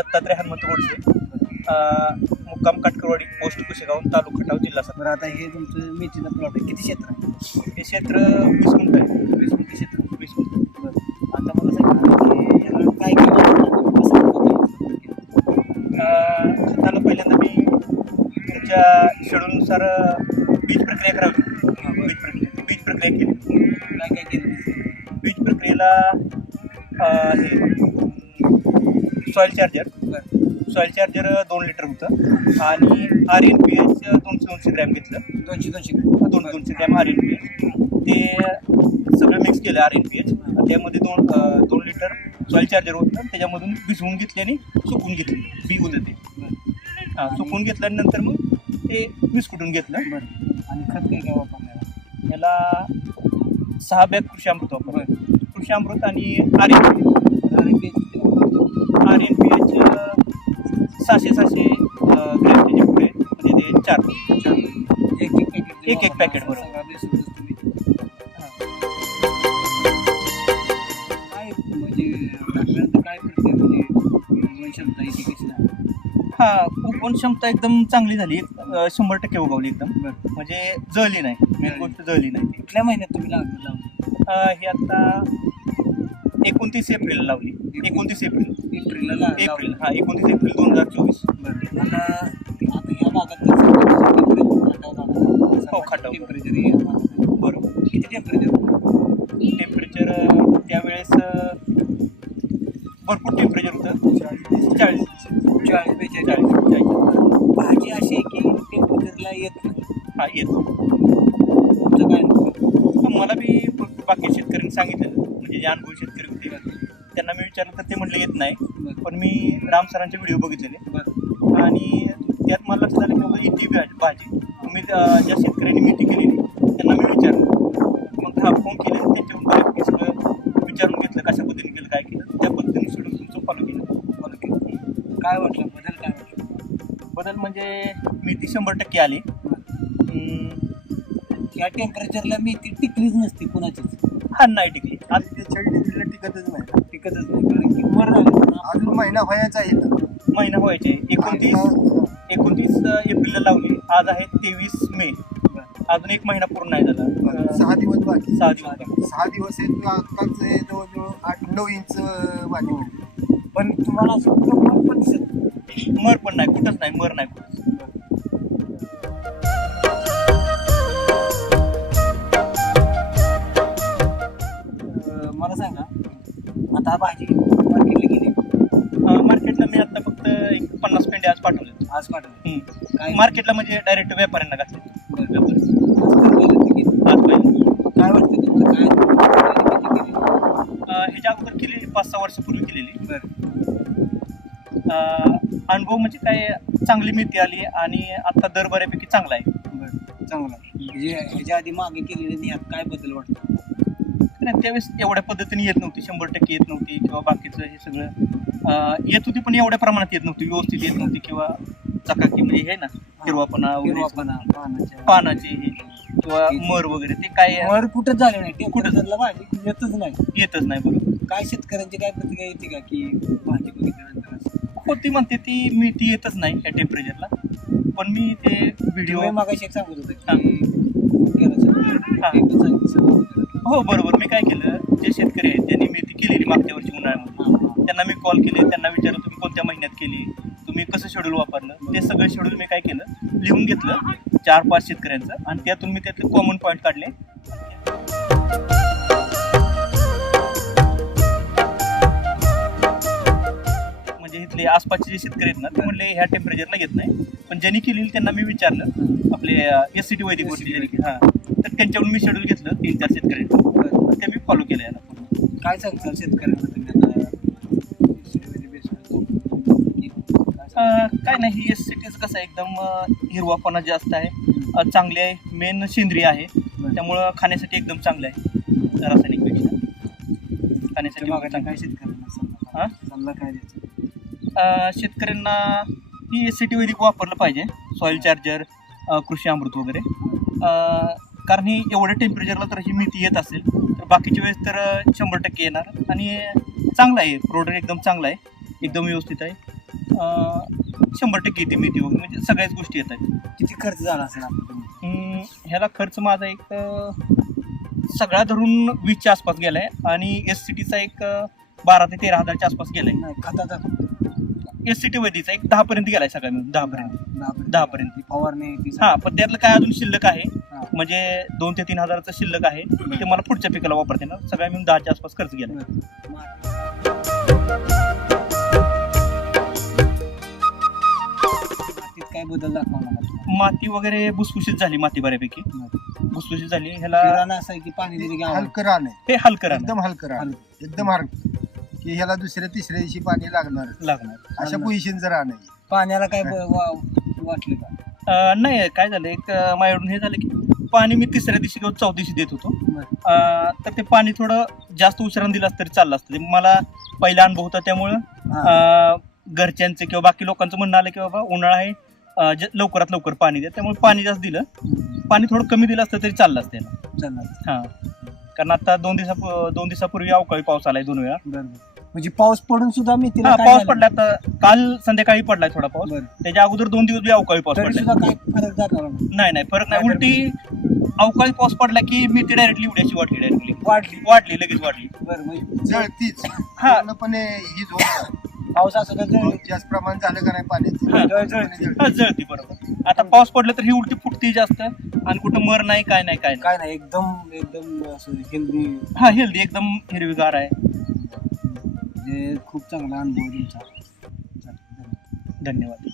दत्तात्रय हनुमंत गोडसे मुक्काम काटकरवाडी पोस्ट कुशेगाव तालुका खटाव जिल्हा सातारा बरं आता हे तुमचं मेथीला प्लॉट आहे. किती क्षेत्र आहे? हे क्षेत्र वीस गुंठ आहे. वीस गुंठे क्षेत्र. वीस गुंठ. बरं. आता मला सांगा की याला काय काय वापरलं? कसं वापरलं? अं, खताला पहिल्यांदा मी तुमच्या शेड्यूलनुसार बीज प्रक्रिया करावी. हां, बरं. बीज प्रक्रिया बीज प्रक्रिया केली. काय काय केलं बीज प्रक्रियेला अं, हे सॉईल चार्जर. सॉईल चार्जर दोन लिटर होतं. आणि आर एन पी एच दोनशे दोनशे ग्रॅम घेतलं. दोनशे दोनशे ग्रॅम. दोन दोनशे gram R N P H ते सगळं मिक्स केलं आर एन पी एच त्यामध्ये दोन दोन लिटर सॉईल चार्जर होतं. त्याच्यामधून भिजवून घेतले आणि सुकवून घेतले. बी होतं ते. हां सुकवून घेतल्यानंतर मग ते विस्कुटून घेतलं. बरं. आणि खत काय काय वापरलं याला सहा बॅग कृषी अमृत वापर बरं कृषी अमृत आणि आर एन पी एच आणि ते किती वापरलं? आर एन पी एच सहाशे सहाशे ग्रॅमचे जे पुढे म्हणजे ते चार. चार. एक एक पॅकेट एक- एक packet, बरोबर. काय म्हणजे काय करते म्हणजे इथे कशी? हा उपवन क्षमता एकदम चांगली झाली. अं, शंभर टक्के उगवली एकदम. बरं. म्हणजे जळली नाही. मेन गोष्ट जळली नाही. ती कुठल्या महिन्यात तुम्ही लावली? अं, ही आता एकोणतीस एप्रिल लावली. एकोणतीस एप्रिल. एप्रिलला एप्रिल. हा एकोणतीस एप्रिल दोन हजार चोवीस. बरं आता या भागात. हो, खटाव. टेम्परेचर या भागात आहे. बरोबर. किती टेम्परेचर टेम्परेचर त्यावेळेस भरपूर टेम्परेचर होतं. चाळीस. चाळीस बेचाळीस चाळीस चाळीस. भाजी अशी आहे की टेम्परेचरला येत नाही. हा येतो. तुमचं काय? मला बी भरपूर बाकी शेतकऱ्यांनी सांगितलं. म्हणजे जे अनुभवी शेतकरी होते त्यांना मी विचारलं तर ते म्हटलं येत नाही. पण मी राम सरांचे व्हिडिओ बघितलेले. बरं. आणि त्यात मला लक्षात आलं की बाबा इथे भाजी. भाजी तुम्ही ज्या शेतकऱ्यांनी मेथी केलेली त्यांना मी विचारलं. मग हा फोन केले त्यांच्याकडून सगळं विचारून घेतलं कशा पद्धतीने केलं काय केलं. त्या पद्धतीने शेड्यूल तुमचं फॉलो केलं. फॉलो केलं. काय वाटलं? बदल काय वाटलं? बदल म्हणजे मेथी शंभर टक्के आली. या टेम्परेचरला मी ती टिकलीच नसती कुणाचीच. हा नाही टिकली. आज चाळीस डिग्रीला टिकतच नाही. टिकतच नाही कारण की मर अजून महिना व्हायचा आहे इथं. महिना व्हायचे. एकोणतीस एकोणतीस एप्रिलला लावली. आज आहे तेवीस मे. अजून एक महिना पूर्ण नाही झाला. सहा दिवस बाकी. सहा दिवस बाकी. सहा दिवस आहेत आत्ताच हे जवळजवळ आठ नऊ इंच वाढली पडली पण तुम्हाला असं कुठं मर पण दिसत नाही. मर पण नाही कुठंच नाही मर नाही कुठंच आता भाजी मार्केटला गेली. मार्केटला मी आता फक्त एक पन्नास पेंडे आज पाठवले. आज पाठवली. काय? मार्केटला म्हणजे डायरेक्ट व्यापाऱ्यांना घातले. आज पाहिजे काय वाटतं तुमचं? काय ह्याच्या अगोदर केलेली पाच सहा वर्षापूर्वी केलेली. बरं. अनुभव म्हणजे काय? चांगली मेथी आली आणि आता दर बऱ्यापैकी चांगला आहे. बरं चांगलं आहे. म्हणजे ह्याच्या आधी मागे केलेले आणि यात काय बदल वाटतो? नाही त्यावेळेस एवढ्या पद्धतीने येत नव्हती शंभर टक्के येत नव्हती किंवा बाकीचं हे सगळं. येत होती पण एवढ्या प्रमाणात येत नव्हती व्यवस्थित येत नव्हती किंवा चकाकी म्हणजे हे ना हिरवापणा हिरवापणा, पानाचे हे किंवा मर वगैरे ते काय वर कुठंच झाले नाही कुठंच. टेम्परेचरला भाजी येतच नाही. येतच नाही बरोबर. काय शेतकऱ्यांची काय प्रतिक्रिया येते का की भाजी बघितल्यानंतर? होती म्हणते ती मी ती येतच नाही या टेम्परेचरला पण मी ते व्हिडिओ मागाशी एक सांगत होतं. की हा. बरोबर. मी काय केलं जे शेतकरी आहेत ज्यांनी मेथी केलेली मागच्या वर्षी उन्हाळ्यामध्ये. त्यांना मी कॉल केले. त्यांना विचारलं तुम्ही कोणत्या महिन्यात केली? तुम्ही कसं शेड्यूल वापरलं? ते सगळं शेड्यूल मी काय केलं लिहून घेतलं चार पाच शेतकऱ्यांचं आणि त्यातून मी त्यातले कॉमन पॉईंट काढले. म्हणजे इथले आसपासचे जे शेतकरी आहेत ना ते म्हणले ह्या टेम्परेचरला येत नाही. पण ज्यांनी केलेली त्यांना मी विचारलं. आपले एस सी टी वैदिक. हां. तर त्यांच्याकडून मी शेड्यूल घेतलं तीन चार शेतकऱ्यांचं बरं. ते मी फॉलो केलं याला पूर्ण. काय सांगताल शेतकऱ्यांना काय नाही एस सी टीचं कसं आहे एकदम हिरवापणा जास्त आहे चांगली आहे मेन सेंद्रिय आहे. त्यामुळं खाण्यासाठी एकदम चांगलं आहे रासायनिकपेक्षा खाण्यासाठी काय. शेतकऱ्यांना सल्ला हा? काय? द्यायचा शेतकऱ्यांना ही एस सी टी वैदिक वापरलं पाहिजे सॉईल चार्जर कृषी अमृत वगैरे कारण ही एवढ्या टेम्परेचरला तर ही मेथी येत असेल. तर बाकीच्या वेळेस तर शंभर टक्के येणार. आणि चांगलं आहे. प्रोडक्ट एकदम चांगलं आहे. एकदम व्यवस्थित आहे. शंभर टक्के येते मेथी वगैरे. म्हणजे सगळ्याच गोष्टी येतात किती खर्च झाला असेल ह्याला खर्च माझा एक सगळा धरून वीसच्या आसपास गेलाय. आणि एस सी टीचा एक बारा ते तेरा हजारच्या आसपास गेलाय. नाही खताचा एस सी टी वैदीचा एक दहा पर्यंत गेलाय सगळा मिळून दहा पर्यंत दहा दहा पर्यंत. ती फवारणी हा पण त्यातलं काय अजून शिल्लक आहे. म्हणजे दोन ते तीन हजाराचं शिल्लक आहे. ते मला पुढच्या पिकाला वापरता येणार सगळ्या मिळून दहाच्या आसपास खर्च गेला मातीत काय बदल तुम्हाला? माती वगैरे भुसभुशीत झाली माती बऱ्यापैकी. भुसभुशीत झाली. ह्याला किराणा असं आहे की पाणी दिले की आवाज. हलकं रान आहे हे हलकं राहणार एकदम हलकं रान एकदम हलकं. की ह्याला दुसऱ्या तिसऱ्या दिवशी पाणी लागणार. लागणार. अशा पोझिशनचं रान आहे. पाण्याला काय ब- वा- वाटलं का? अं, नाही काय झालं? एक अं, माझ्याकडून हे झालं की पाणी मी तिसऱ्या दिवशी किंवा चौथ्या दिवशी देत होतो. अं, तर ते पाणी थोडं जास्त उशिरानं दिलं असतं तरी चाललं असतं ते मला पहिला अनुभव होता त्यामुळं हा. अं, घरच्यांचं किंवा बाकी लोकांचं म्हणणं आलं की बाबा उन्हाळा आहे अं, ज- लवकरात लवकर पाणी द्या त्यामुळे पाणी जास्त दिलं हम्म. पाणी थोडं कमी दिलं असतं तरी चाललं असतं याला. हा कारण आता दोन दिवसा दोन दिवसापूर्वी अवकाळी पाऊस आलाय दोन वेळा बरोबर म्हणजे पाऊस पडून सुद्धा मी तिला हा काय पाऊस झालं? पडला आता. काल संध्याकाळी पडलाय थोडा पाऊस. बरं. त्याच्या अगोदर दोन दिवस बी अवकाळी पाऊस तरी पडलाय सुद्धा काय फरक जाणार नाही. नाही नाही फरक नाही. उलटी अवकाळी पाऊस पडला की मी ती डायरेक्टली उड्याची वाटली डायरेक्टली वाढली. वाढली लगेच वाढली. बरं म्हणजे जळतीच. हा. पूर्णपणे ही झोप पाऊस असं तर जळ- जास्त प्रमाण झालं का नाही पाण्याचं? हा. पूर्णपणे जळती. हा जळती बरोबर. आता पाऊस पडला तर ही उलटी फुटती जास्त आणि कुठं मर नाही काय नाही काय नाही. काय नाही एकदम एकदम असं हेल्दी हा हेल्दी एकदम हिरवीगार आहे. म्हणजे खूप चांगला अनुभव तुमचा. धन्यवाद.